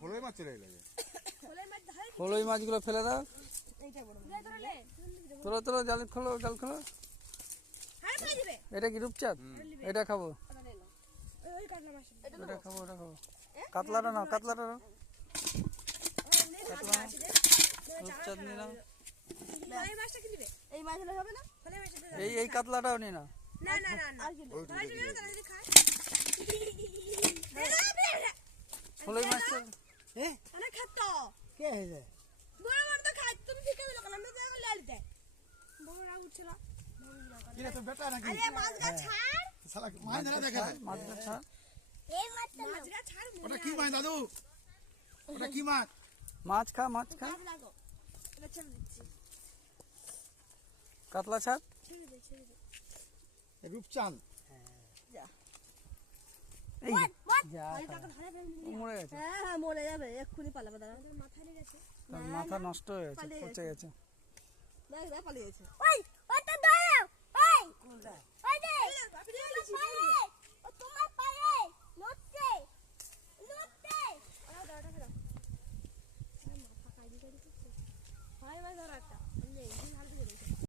ফলই মাছ চলে এলো। ফলই মাছগুলো ফেলে দাও। তোলো তোলো, জাল খোলো, জাল খোলো। এটা কি রূপচাঁদ? এটা খাবো, এটা খাবো, এটা খাবো। কাতলাটা নাও, কাতলাটা নাও। রূপচাঁদ নিয়ে নাও। এই কাতলাটাও নিয়ে নাও। ফলই মাছটা মাছ খা, মাছ খা। কাতলা ছাড়। রূপচাঁদ মরে গেছে, মরে যাবে এক্ষুনি, পালাবে। দাঁড়া, মাথা নষ্ট হয়ে গেছে, পচে গেছে। পালিয়েছে।